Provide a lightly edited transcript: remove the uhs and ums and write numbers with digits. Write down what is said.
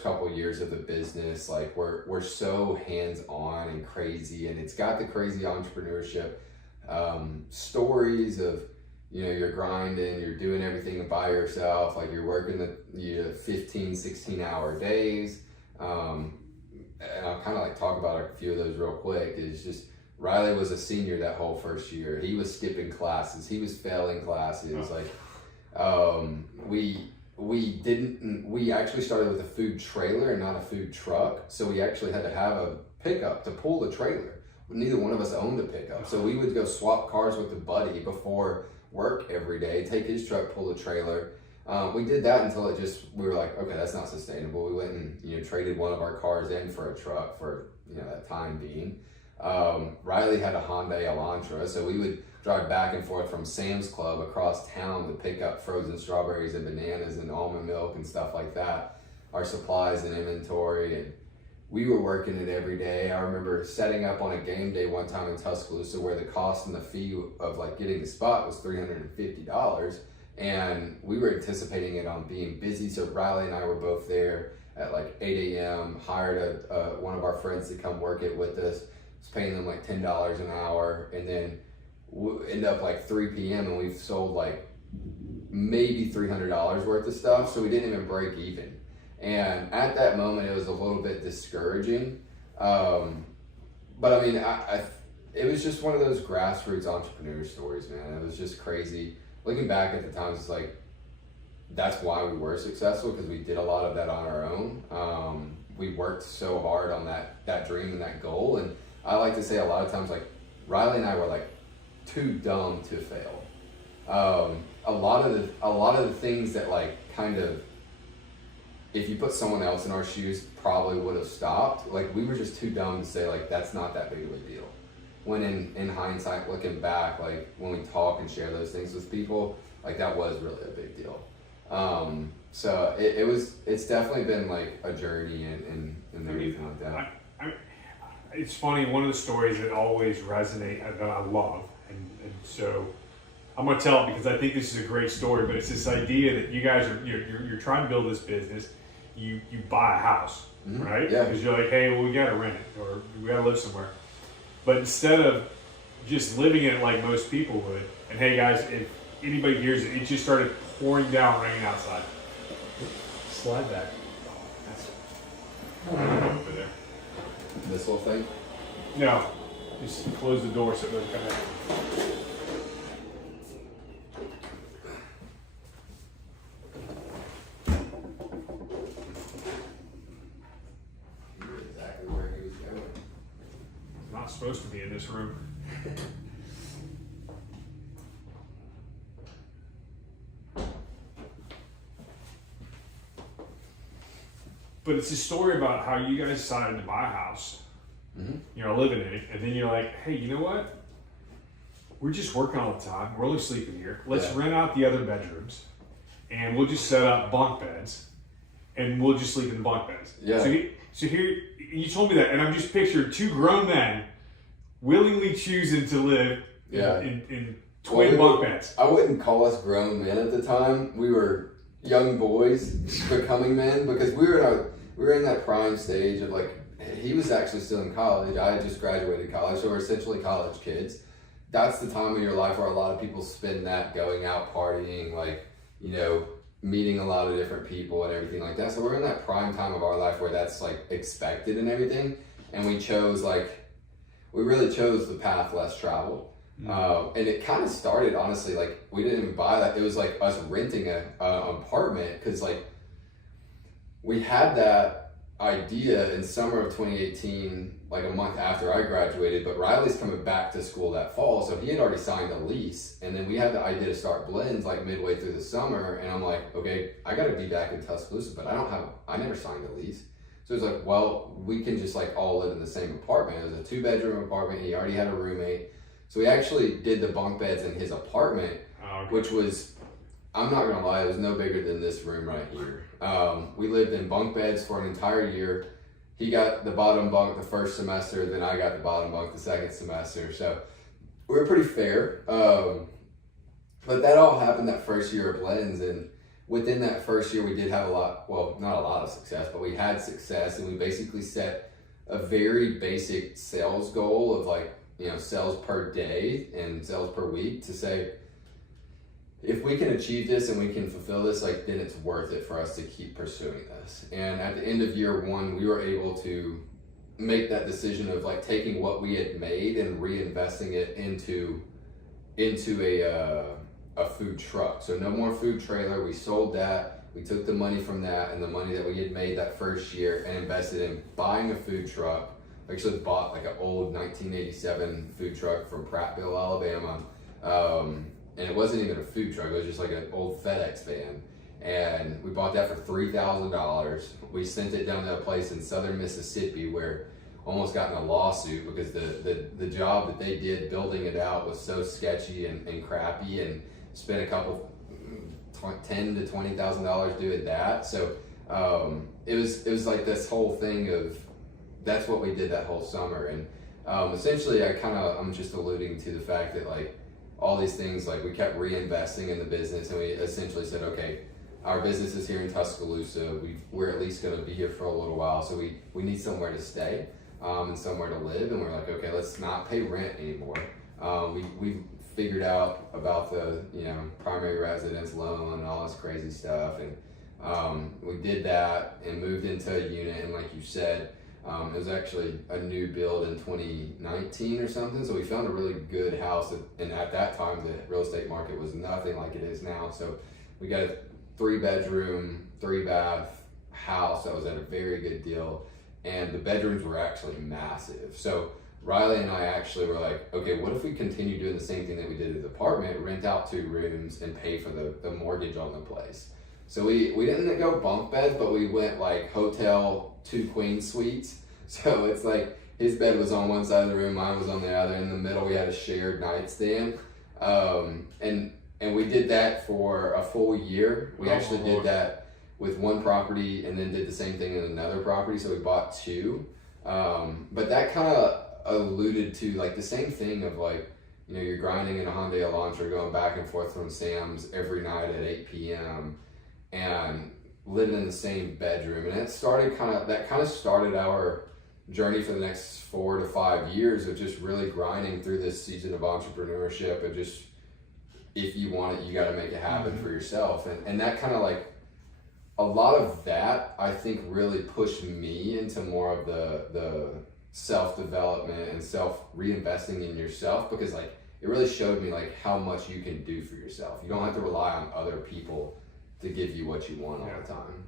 first couple years of the business, like we're so hands-on and crazy, and it's got the crazy entrepreneurship stories of, you know, you're grinding, you're doing everything by yourself, like you're working the 15, 16-hour days. And I'll kind of like talk about a few of those real quick. It's just, Riley was a senior that whole first year. He was skipping classes. He was failing classes. We actually started with a food trailer and not a food truck. So we actually had to have a pickup to pull the trailer. Neither one of us owned a pickup. So we would go swap cars with a buddy before work every day, take his truck, pull the trailer. We did that until we were like, okay, that's not sustainable. We went and, you know, traded one of our cars in for a truck for, you know, that time being. Riley had a Hyundai Elantra, so we would drive back and forth from Sam's Club across town to pick up frozen strawberries and bananas and almond milk and stuff like that, our supplies and inventory, and we were working it every day. I remember setting up on a game day one time in Tuscaloosa where the cost and the fee of like getting the spot was $350, and we were anticipating it on being busy, so Riley and I were both there at like 8 a.m., hired one of our friends to come work it with us, was paying them like $10 an hour, and then end up like 3 p.m. and we've sold like maybe $300 worth of stuff, so we didn't even break even. And at that moment, it was a little bit discouraging. But I mean, it was just one of those grassroots entrepreneur stories, man. It was just crazy. Looking back at the time, it's like, that's why we were successful, because we did a lot of that on our own. We worked so hard on that dream and that goal. And I like to say a lot of times, like, Riley and I were like too dumb to fail. A lot of the things that like kind of, if you put someone else in our shoes, probably would have stopped. Like, we were just too dumb to say like, that's not that big of a deal. When in hindsight, looking back, like when we talk and share those things with people, like that was really a big deal. So it's definitely been like a journey and everything like that. It's funny, one of the stories that always resonate, that I love, and so I'm going to tell it because I think this is a great story, but it's this idea that you guys you're trying to build this business, you buy a house, mm-hmm. right? Yeah. Because you're like, hey, well, we got to rent it, or we got to live somewhere. But instead of just living in it like most people would, and hey guys, if anybody hears it, it just started pouring down rain outside. Slide back. Over there. This whole thing? No, just close the door so it doesn't come out. Exactly where he was going. It's not supposed to be in this room. But it's a story about how you guys decided to buy a house, mm-hmm. you're living in it, and then you're like, hey, you know what? We're just working all the time. We're only sleeping here. Let's rent out the other bedrooms, and we'll just set up bunk beds, and we'll just sleep in the bunk beds. Yeah. So here, you told me that, and I'm just picturing two grown men willingly choosing to live in twin bunk beds. I wouldn't call us grown men at the time. We were young boys becoming men, because we were in that prime stage of like, he was actually still in college. I had just graduated college, so we're essentially college kids. That's the time of your life where a lot of people spend that going out partying, like, you know, meeting a lot of different people and everything like that. So we're in that prime time of our life where that's like expected and everything. And we really chose the path less traveled. Mm-hmm. And it kind of started, honestly, like we didn't even buy that. It was like us renting an apartment, because like we had that idea in summer of 2018, like a month after I graduated, but Riley's coming back to school that fall, so he had already signed a lease. And then we had the idea to start Blends like midway through the summer, and I'm like, okay, I gotta be back in Tuscaloosa, but I never signed a lease. So it was like, well, we can just like all live in the same apartment. It was a 2-bedroom apartment. He already had a roommate. So we actually did the bunk beds in his apartment, which was, I'm not gonna lie, it was no bigger than this room right here. We lived in bunk beds for an entire year. He got the bottom bunk the first semester, then I got the bottom bunk the second semester. So we were pretty fair. But that all happened that first year of Blends, and within that first year, we did have not a lot of success, but we had success, and we basically set a very basic sales goal of like, sales per day and sales per week to say, if we can achieve this and we can fulfill this, like, then it's worth it for us to keep pursuing this. And at the end of year one, we were able to make that decision of like taking what we had made and reinvesting it into a food truck. So no more food trailer. We sold that. We took the money from that and the money that we had made that first year and invested in buying a food truck. I actually bought like an old 1987 food truck from Prattville, Alabama. And it wasn't even a food truck, it was just like an old FedEx van. And we bought that for $3,000. We sent it down to a place in southern Mississippi where almost got in a lawsuit because the job that they did building it out was so sketchy and crappy, and spent a couple $10,000 to $20,000 doing that. So it was like this whole thing of, that's what we did that whole summer. And essentially I'm just alluding to the fact that like all these things, like we kept reinvesting in the business, and we essentially said, okay, our business is here in Tuscaloosa. We're at least going to be here for a little while, so we need somewhere to stay and somewhere to live. And we're like, okay, let's not pay rent anymore. We figured out about the primary residence loan and all this crazy stuff, and we did that and moved into a unit. And like you said, it was actually a new build in 2019 or something. So we found a really good house, and at that time the real estate market was nothing like it is now. So we got a 3-bedroom, 3-bath house that was at a very good deal, and the bedrooms were actually massive. So Riley and I actually were like, okay, what if we continue doing the same thing that we did at the apartment, rent out 2 rooms and pay for the mortgage on the place? So we didn't go bunk beds, but we went like hotel 2 queen suites. So it's like his bed was on one side of the room, mine was on the other. In the middle, we had a shared nightstand. And we did that for a full year. We actually did that with one property and then did the same thing in another property. So we bought 2. But that kind of alluded to like the same thing of like, you're grinding in a Hyundai Elantra, going back and forth from Sam's every night at 8 p.m. and living in the same bedroom. And that kind of started our journey for the next 4 to 5 years of just really grinding through this season of entrepreneurship, and just, if you want it, you got to make it happen for yourself. And that kind of like, a lot of that I think really pushed me into more of the self-development and reinvesting in yourself, because like it really showed me like how much you can do for yourself. You don't have to rely on other people to give you what you want all the time.